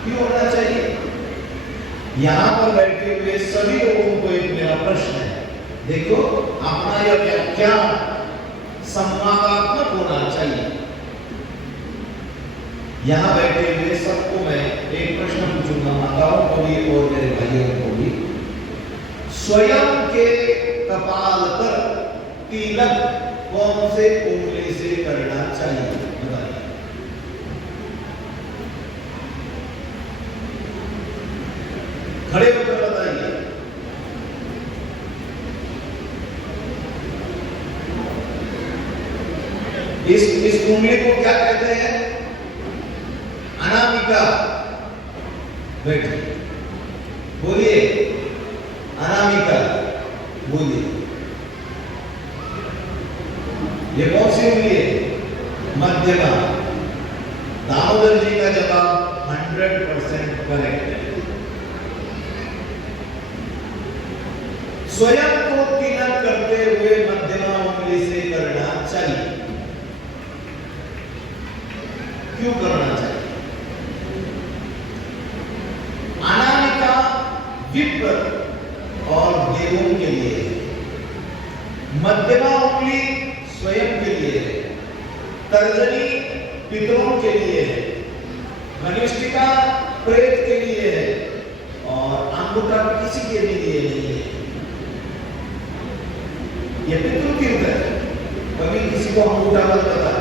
क्यों होना चाहिए? यहां पर बैठे हुए सभी लोगों को एक मेरा प्रश्न है। देखो, अपना यह व्याख्यान संवादात्मक होना चाहिए। यहां बैठे हुए सबको मैं एक प्रश्न पूछूंगा, माताओं को भी और मेरे भाइयों को भी। स्वयं के कपाल पर तिलक कौन से उंगली से करना चाहिए? बताइए। खड़े होकर बताइए। इस उंगली को क्या कहते हैं? अनामिका। बैठिए, बोलिए अनामिका, बोलिए। ये कौन सी उंगली है? मध्यमा। दामोदर जी का जवाब 100% करेक्ट है। स्वयं को तिलक करते हुए मध्यमा उंगली से करना चाहिए। क्यों करना चाहिए? अनामिका विप्र और देवों के लिए, मध्यमा उंगली स्वयं के लिए है, तर्जनी पितरों के लिए है, घनिष्ठिका प्रेत के लिए है, और अंगूठा किसी के भी लिए नहीं है। ये पितृ तीर्थ है, कभी किसी को अंगूठा मत बता,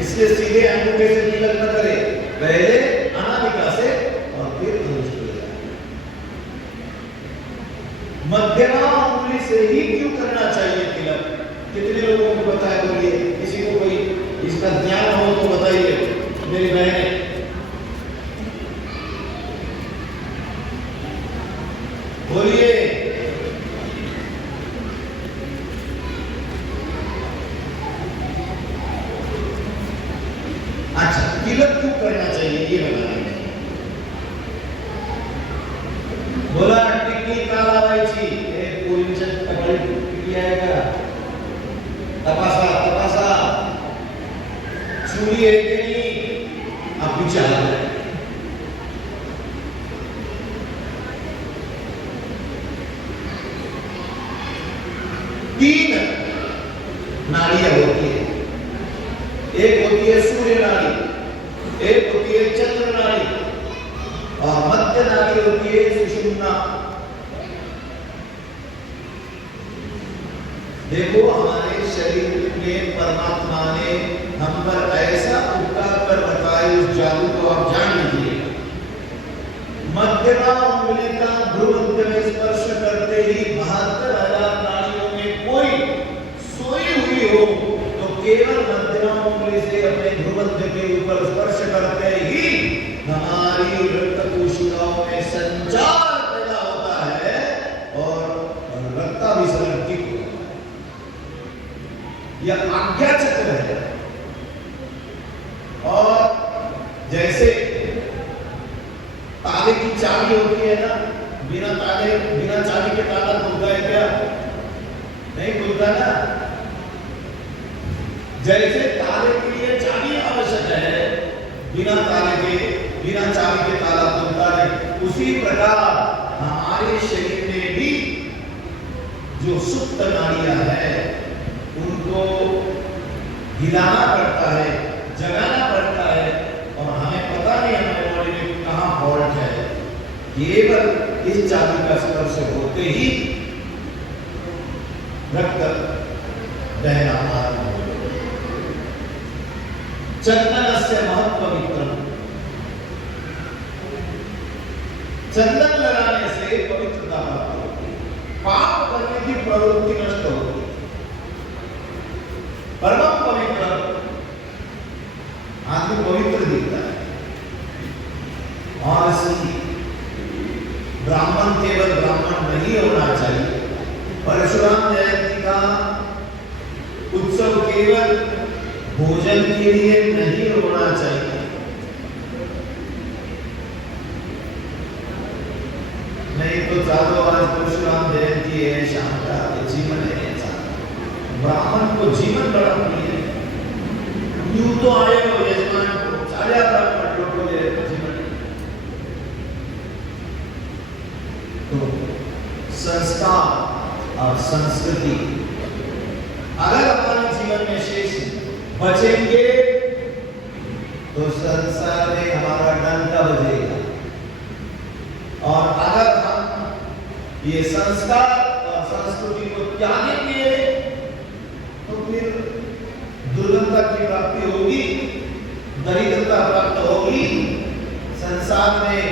इसलिए सीधे अंगूठे से तिलक न करे, पहले अनामिका से और फिर धनुष को ले। मध्यमा उंगली से ही क्यों करना चाहिए तिलक? कितने लोगों को पता है? बोलिए, किसी को कोई इसका ज्ञान हो तो बताइए मेरी बहनें। बोलिए। अच्छा, तिलक क्यों करना चाहिए ये बताना है। बोला टिकली का लावायची, हे पोरींच्या कपाळी टिकली आहे का? तपासा तपासा, चुरी आहे की नाही? आप विचार। तीन नाड़ियां होती है, एक होती है सूर्य नाड़ी, एक होती है चंद्र नाड़ी और मध्य नाड़ी होती है सुषुम्ना। देखो हमारे शरीर में परमात्मा ने हम पर ऐसा उपकार कर रखा है, उस जादू को आप जान लीजिए। मध्यमा उंगली का ध्रुव मध्य में स्पर्श करते ही 72,000 नाड़ियों में कोई सोई हुई हो तो केवल मध्यमा उंगली से अपने ध्रुव मध्य के ऊपर स्पर्श करते ही हमारी रक्त कोशिकाओं में संचार पैदा होता है और रक्ताभिसरण ठीक होता है। यह आज्ञा चक्र है। और जैसे ताले की चाबी होती है ना, बिना चाबी के ताला खुलता है क्या? नहीं खुलता ना। जैसे ताले के लिए चाबी आवश्यक है, बिना चाबी के ताला खुलता है। उसी प्रकार हमारे शरीर में भी जो सुप्त नाड़ियां हैं उनको हिलाना पड़ता है, जगाना पड़ता है और हमें पता नहीं हमारे बॉडी में कहां फॉल्ट है। केवल इस चाबी का स्पर्श होते ही रक्त बहना आरंभ हो जाता है। चंदनस्य महत्पवित्रम, चंदन लगाने से पवित्रता प्राप्त होती है, पाप करने की प्रवृत्ति नष्ट होती है। परम पवित्र आदमी पवित्र दिखता है। और ब्राह्मण केवल ब्राह्मण नहीं होना चाहिए। परशुराम जयंती का उत्सव केवल भोजन के लिए नहीं होना चाहिए। नहीं तो चारों आज परशुराम जयंती है, शाम का जीवन है। ब्राह्मण को जीवन बड़ा प्रिय है। यूं तो आए हो यजमान को चाले ब्राह्मण लोगों ने जीवन। तो संस्कार और संस्कृति अगर हमारे जीवन में शेष बचेंगे तो संसार में हमारा डंका बजेगा। और अगर हम ये संस्कार और संस्कृति को त्यागेंगे तो फिर दुर्गंधता की प्राप्ति होगी, दरिद्रता प्राप्त होगी, संसार में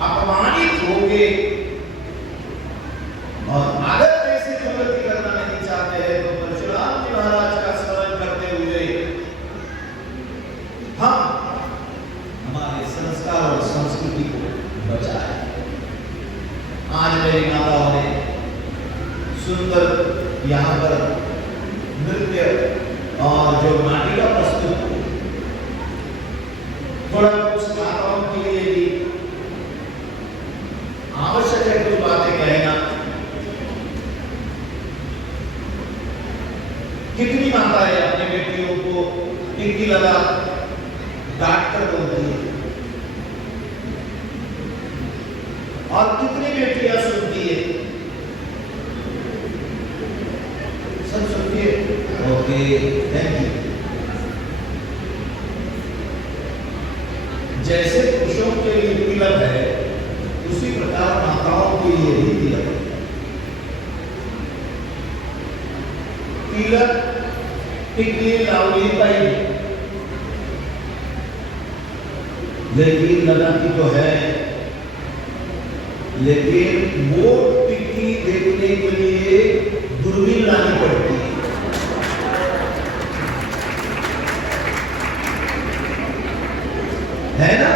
अपमानित होंगे। और अगर ऐसी प्रगति करना नहीं चाहते हैं तो परशुराम जी महाराज का स्मरण करते हुए हम हमारे संस्कार और संस्कृति को बचाएं। आज मेरी माताओं ने सुंदर यहाँ पर नृत्य और जो नाटिका प्रस्तुत की, थोड़ा कुछ माताओं के लिए भी आवश्यक है कुछ बातें कहना। कितनी माताएं अपने बेटियों को टिक्की लगा डांट कर बोलती है और कितनी बेटियां सुनती है? सब सुनती है। Okay, thank you. जैसे पुरुषों के लिए तिलक है उसी प्रकार माताओं के लिए भी तिलक है। तिलक टिकली लावली पाहिजे, लेकिन लगाती तो है, लेकिन वो टिकली देखने के लिए दूरबीन लानी पड़ती है ना।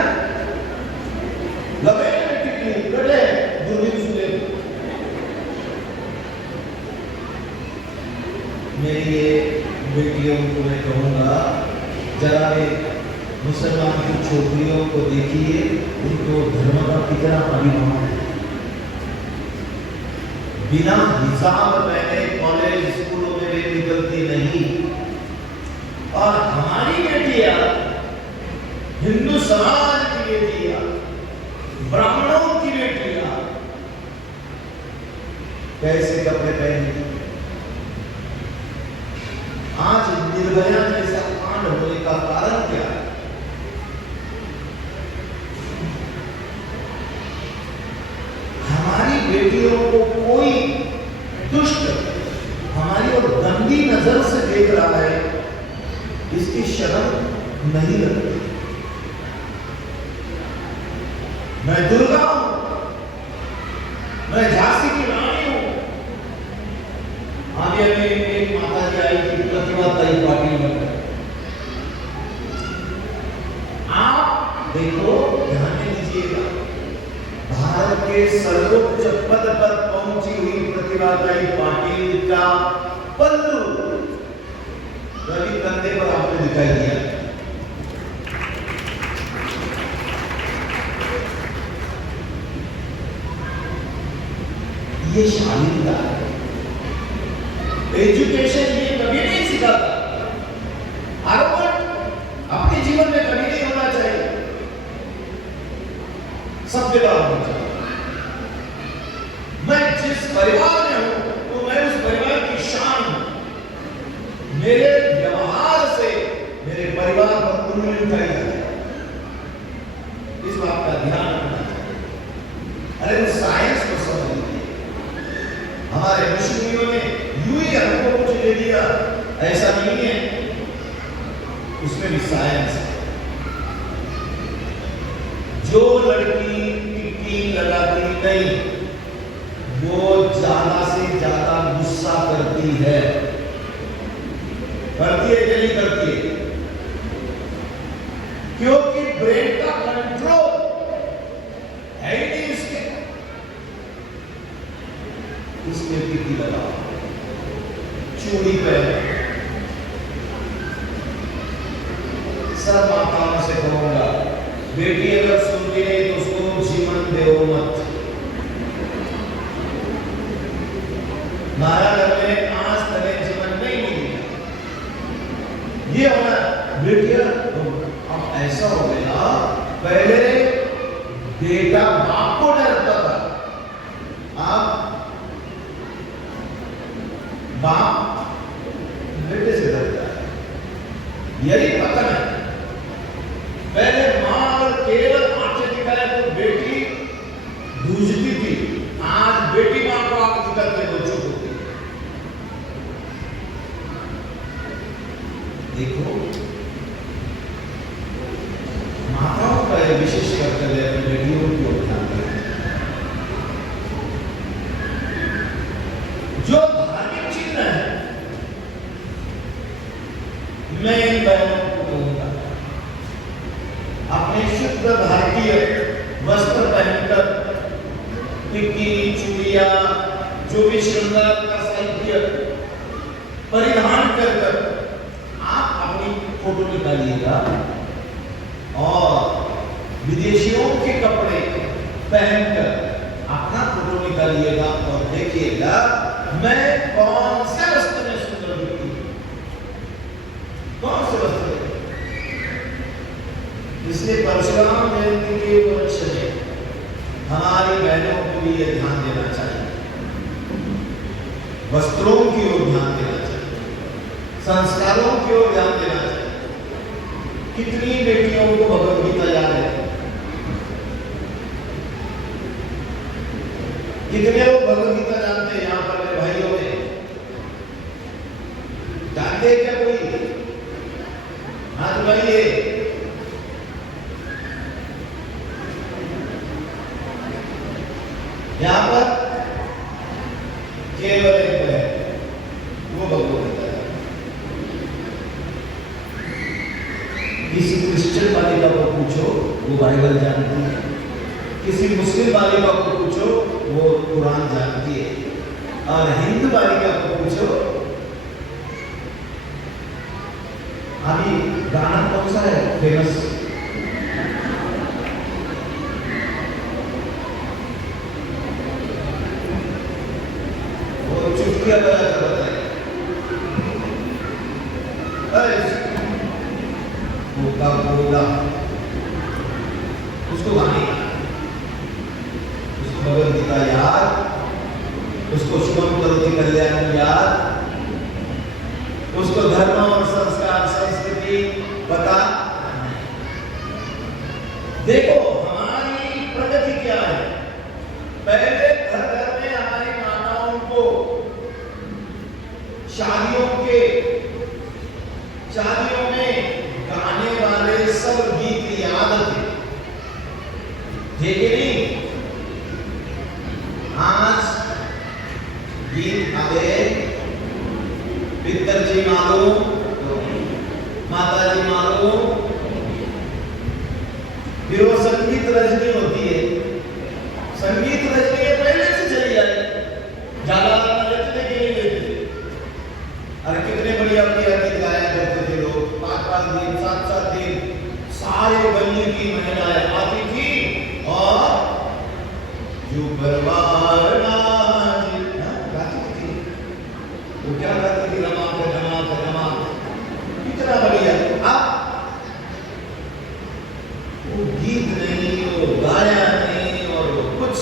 लगे टिकली कटे दूरबीन सुने। मेरी ये बेटियों को मैं कहूँगा, जरा वे मुसलमान की छोकरियों को देखिए, उनको धर्म का कितना अभिमान है। बिना हिसाब पहने कॉलेज स्कूलों में वे निकलती नहीं, और हमारी बेटियां, हिंदू समाज की बेटियां, ब्राह्मणों की बेटियां कैसे कपड़े पहनेंगी। आज निर्भया जैसा कांड होने का कारण क्या है? हमारी बेटियों को कोई दुष्ट हमारी और गंदी नजर से देख रहा है, इसकी शर्म नहीं लगती। मैं दुर्गा हूं, मैं झांसी की रानी हूं। आगे में एक माता जी आई थी, प्रतिभाताई पाटिल में। आप देखो, ध्यान दीजिएगा, भारत के सर्वोच्च पद पर पहुंची हुई प्रतिभाताई पाटिल का पल्लू रवि कंधे पर आपने दिखाई दिया। ये शालीनता है। एजुकेशन ये कभी नहीं सिखाता, आरोपण अपने जीवन में कभी नहीं होना चाहिए, सभ्यता होना चाहिए। मैं जिस परिवार में हूं, तो मैं उस परिवार की शान हूं। मेरे व्यवहार से मेरे परिवार पर उंगली उठाई जाती है, इस बात का ध्यान रखना चाहिए। अरे उस साइंस को समझ लीजिए, हमारे ऋषियों ने यूं ही हमको कुछ दे दिया, ऐसा नहीं है, उसमें भी साइंस है। जो लड़की टिक्की लगाती नहीं, वो ज्यादा से ज्यादा गुस्सा करती है। करती है कि नहीं करती है? क्योंकि ब्रेन का कंट्रोल है ही नहीं उसके टिक्की लगाओ, चूड़ी पहने। सब माताओं से कहूंगा, बेटी अगर सुनती नहीं तो उसको जीवन दो मत। हमारा घर में आज तक जीवन नहीं मिली, ये होना बेटियां। अब ऐसा हो गया, पहले बेटा बाप को डरता था, अब बाप बेटे से डरता है। यही पतन है। पहले मां अगर केवल आंखें दिखाए तो बेटी दूसरी थी, आज बेटी मां को आंख दिखाते तो चुप होती। देखो, माताओं का यह विशेष कर्तव्य है बेटियों को ध्यान रखना। जो धार्मिक चिन्ह है, मैं इन बहनों को कहूंगा, अपने शुद्ध भारतीय वस्त्र पहनकर, टिक्की, चूड़ियां, जो भी श्रृंगार का साहित्य परिधान कर आप अपनी फोटो निकालिएगा और विदेशियों के कपड़े पहनकर अपना फोटो निकालिएगा और देखिएगा मैं कौन से वस्त्र में सुंदर दिखती हूं, कौन से वस्त्र। इसलिए परशुराम जयंती के उपलक्ष्य में हमारी बहनों को भी यह ध्यान देना चाहिए, वस्त्रों की ओर ध्यान देना चाहिए, संस्कारों की ओर ध्यान देना चाहिए। कितनी बेटियों को भगवद गीता याद है? कितने लोग भगवद गीता जानते हैं? यहाँ पर मेरे भाइयों में जानते हैं क्या कोई? हाथ उठाइए। यहाँ पर केवल एक है, वो भगवत गीता है। किसी क्रिश्चियन बालिका को पूछो, वो बाइबल जानती है। किसी मुस्लिम बालिका को पूछो, वो कुरान जानती है। और हिंदू बालिका को पूछो, अभी गाना कौन सा है फेमस? वो चुटकिया बजा कर बताए, कोका कोला, उसको गाने, उसको भगवत गीता याद, उसको शुभम करोति कल्याणम याद, उसको धर्म और संस्कार संस्कृति पता। देखो हमारी प्रगति क्या है। पहले घर घर में हमारी माताओं को शादियों में गाने वाले सब गीत याद थे, ठीक है नहीं? आज गीत आ गए, पितर जी मालूम, माता जी मालूम, फिर वो संगीत रजनी होती है। संगीत रजनी पहले से चली आई, ज्यादा नचने के लिए लेते। अरे कितने बढ़िया बढ़िया गीत गाया करते थे लोग, 5-5 दिन 7-7 दिन सारे गली की महिलाएं आती थी और जो परवार गाती थी। वो क्या गाती थी? रमा रमा, कितना बढ़िया। वो गीत नहीं, वो गाया नहीं, और वो कुछ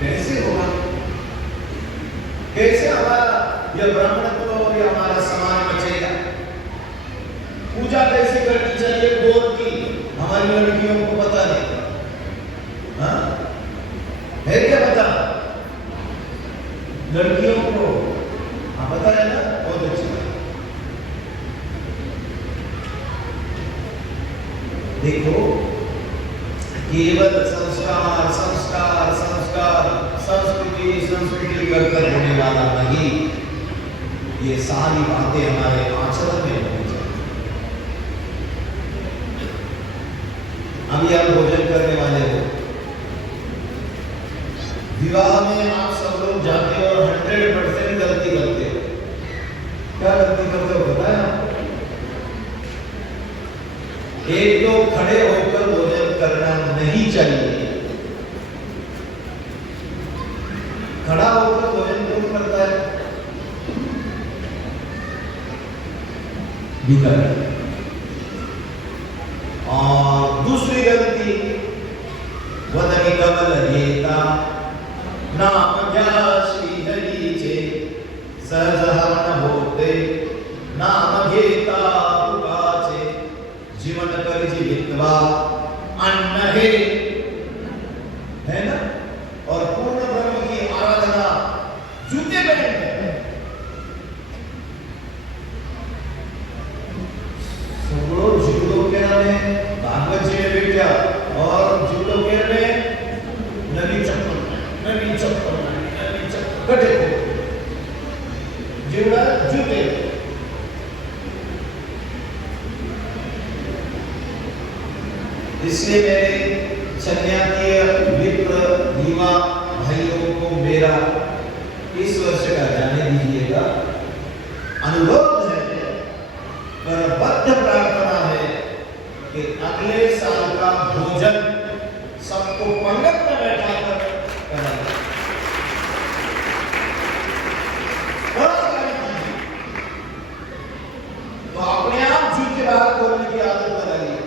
कैसे होगा? कैसे हमारा यह ब्राह्मणत्व और यह हमारा समाज बचेगा? पूजा कैसे करनी चाहिए गोद की, हमारी लड़कियों को पता नहीं। हाँ, है क्या पता लड़कियों को? हाँ पता है ना, बहुत अच्छी बात। देखो केवल संस्कार संस्कार संस्कार, संस्कृति संस्कृति करकर होने वाला नहीं, ये सारी बातें हमारे आचरण में होनी चाहिए। अभी आप भोजन करने वाले हो, विवाह में आप सब लोग जाते हो और 100% गलती करते हो। क्या गलती करते हो पता है आपको? एक तो खड़े होकर भोजन करना नहीं चाहिए। खड़ा होकर भोजन कौन करता है? भीतर। और दूसरी गलती, वदनी कमल येता नाम क्या श्री हरि चे सहजहरण होते नाम घेता पुकाचे जीवन कर जीवित्वा अन्न है ना? और पूर्ण ब्रह्म की आराधना जूते पहनते सगड़ो जूडो के नाम है भागवत जी में भी क्या, और जूडो के में नवी चप्पल कटे जीवड़ा जूते। इसलिए मेरे सन्यासीय मित्र युवा भाइयों को मेरा इस वर्ष का जाने दीजिएगा अनुरोध है, करबद्ध प्रार्थना है कि अगले साल का भोजन सबको पंगत में बैठा कर कराएं। तो अपने आप जूते बाहर खोलने की आदत बनाइए।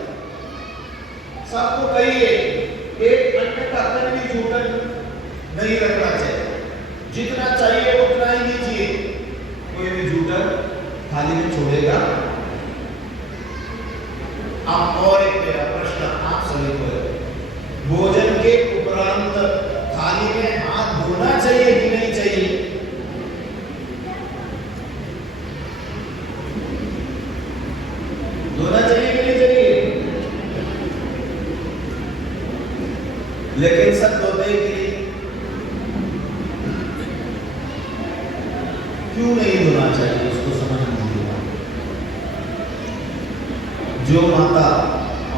सबको कहिए एक अन्य का भी जूठन नहीं रखना चाहिए, जितना चाहिए उतना ही लीजिए। कोई भी जूठन थाली में छोड़ेगा। आप और एक मेरा प्रश्न आप सभी को, भोजन के उपरांत थाली में हाथ धोना चाहिए कि नहीं चाहिए? धोना चाहिए कि नहीं चाहिए? लेकिन सब धोते हैं कि नहीं? क्यों नहीं धोना चाहिए उसको समझ लीजिएगा। जो माता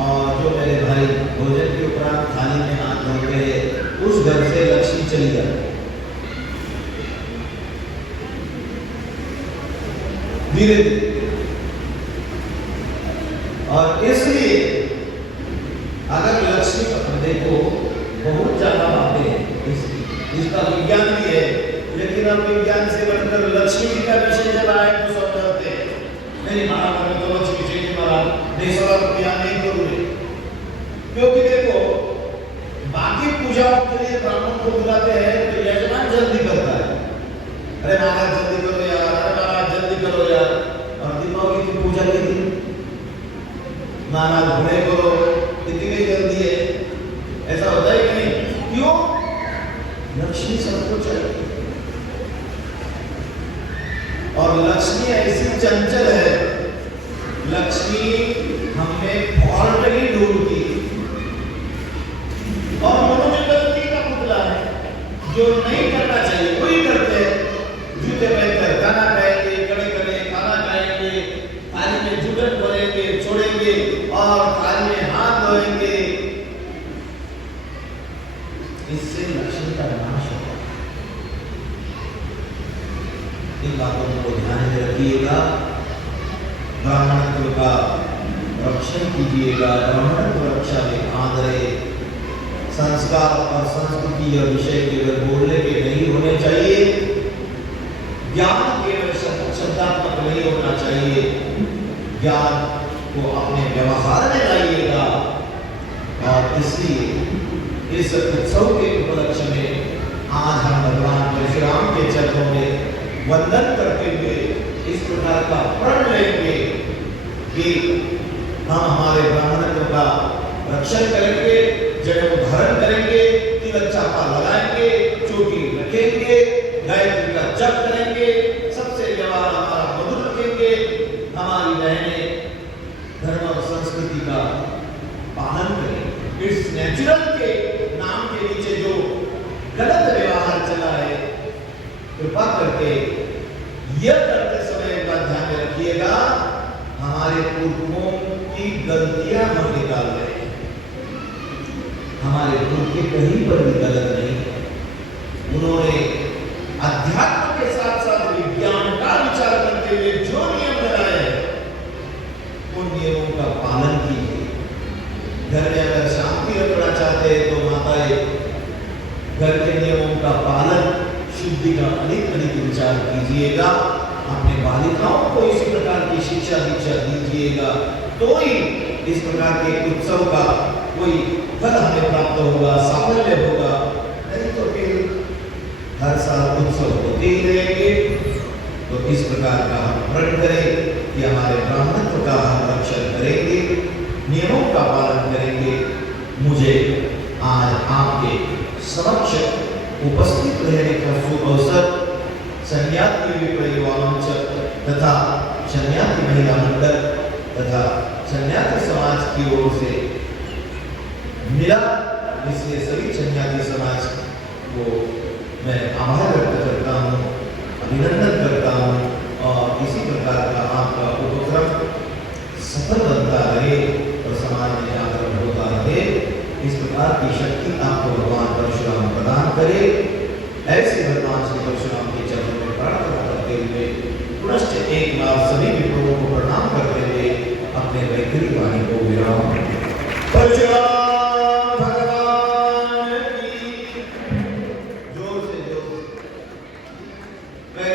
और जो मेरे भाई भोजन के उपरांत थाली में हाथ धोते हैं उस घर से लक्ष्मी चली जाती है धीरे धीरे। और इसलिए अगर लक्ष्मी का देखो बहुत ज्यादा बातें हैं इसका विज्ञान भी है, लेकिन अब विज्ञान से बढ़कर लक्ष्मी जी का विषय जब आए तो समझाते हैं नहीं मारा मैंने तो लक्ष्मी जी की मारा नहीं सवाल ज्ञान नहीं करूंगे। क्योंकि देखो बाकी पूजाओं के लिए ब्राह्मण को बुलाते हैं तो यजमान जल्दी करता है, अरे महाराज जल्दी करो यार, अरे महाराज जल्दी करो यार। और दीपावली की पूजा के दिन महाराज घोड़े करो इतनी जल्दी है, ऐसा होता है कि नहीं? क्यों? लक्ष्मी सबको चाहिए और लक्ष्मी ऐसी चंचल है, लक्ष्मी हमें फॉल्ट ही ढूंढती और मनुष्य गलती का पुतला है, जो नहीं करना चाहिए वही करते हैं। जूते पहनकर खाना खाएंगे, कड़े कड़े खाना खाएंगे, थाली में जुगट भरेंगे छोड़ेंगे और थाली में हाथ धोएंगे, इससे लक्ष्मी का नाश होगा। इन बातों को ध्यान में रखिएगा, ब्राह्मणत्व का रक्षण कीजिएगा। ब्राह्मणत्व रक्षा में आदरे संस्कार और संस्कृति या विषय केवल बोलने के नहीं होने चाहिए, ज्ञान केवल शब्दात्मक नहीं होना चाहिए, ज्ञान को अपने व्यवहार में लाइएगा। और इसलिए इस उत्सव के उपलक्ष्य में आज हम भगवान परशुराम के चरणों में वंदन करते हुए इस प्रकार का प्रण लेंगे कि हम हमारे ब्राह्मणत्व का रक्षण करेंगे, जनेऊ धारण करेंगे, तिलक चापा लगाएंगे, चोटी रखेंगे, गायत्री का जप करेंगे, सबसे व्यवहार हमारा मधुर रखेंगे, हमारी बहनें धर्म और संस्कृति का पालन करें। इस नेचुरल के नाम के नीचे जो गलत व्यवहार चला है, कृपा करके यह करते समय एक बात ध्यान में रखिएगा, हमारे पूर्वों की गलतियां हम निकाल रहे हैं, हमारे पूर्व के कहीं पर भी गलत नहीं है। उन्होंने अध्यात्म के साथ साथ विज्ञान का विचार करते हुए जो नियम बनाए हैं उन नियमों का पालन कीजिए। घर में अगर शांति रखना चाहते हैं तो माताएं घर के नियमों का पालन, शुद्धि का अधिक विचार कीजिएगा। अपने बालिकाओं को इसी प्रकार की शिक्षा दीक्षा दीजिएगा, तो ही इस प्रकार के उत्सव का कोई फल हमें प्राप्त होगा, साफल्य होगा। नहीं तो फिर हर साल उत्सव होते ही रहेंगे। तो इस प्रकार का हम प्रण करें कि हमारे ब्राह्मणत्व का हम रक्षण करेंगे, नियमों का पालन करेंगे। मुझे आज आपके समक्ष उपस्थित रहने का शुभ अवसर सन्यासी परिवारों तथा सन्यासी महिला मंडल तथा सन्यासी समाज की ओर से मिला, इसलिए सभी सन्यासी समाज को मैं आभार व्यक्त करता हूँ, अभिनंदन करता हूँ और इसी प्रकार का आपका उपक्रम सफल बनता रहे और समाज में जागरण होता रहे। इस प्रकार की शक्ति आपको भगवान परशुराम प्रदान करे। ऐसे भगवान श्री परशुराम के चरणों में प्रार्थना करते हुए पुनश्च एक बार सभी विप्रों को प्रणाम करते हुए अपने वैखरी वाणी को विराम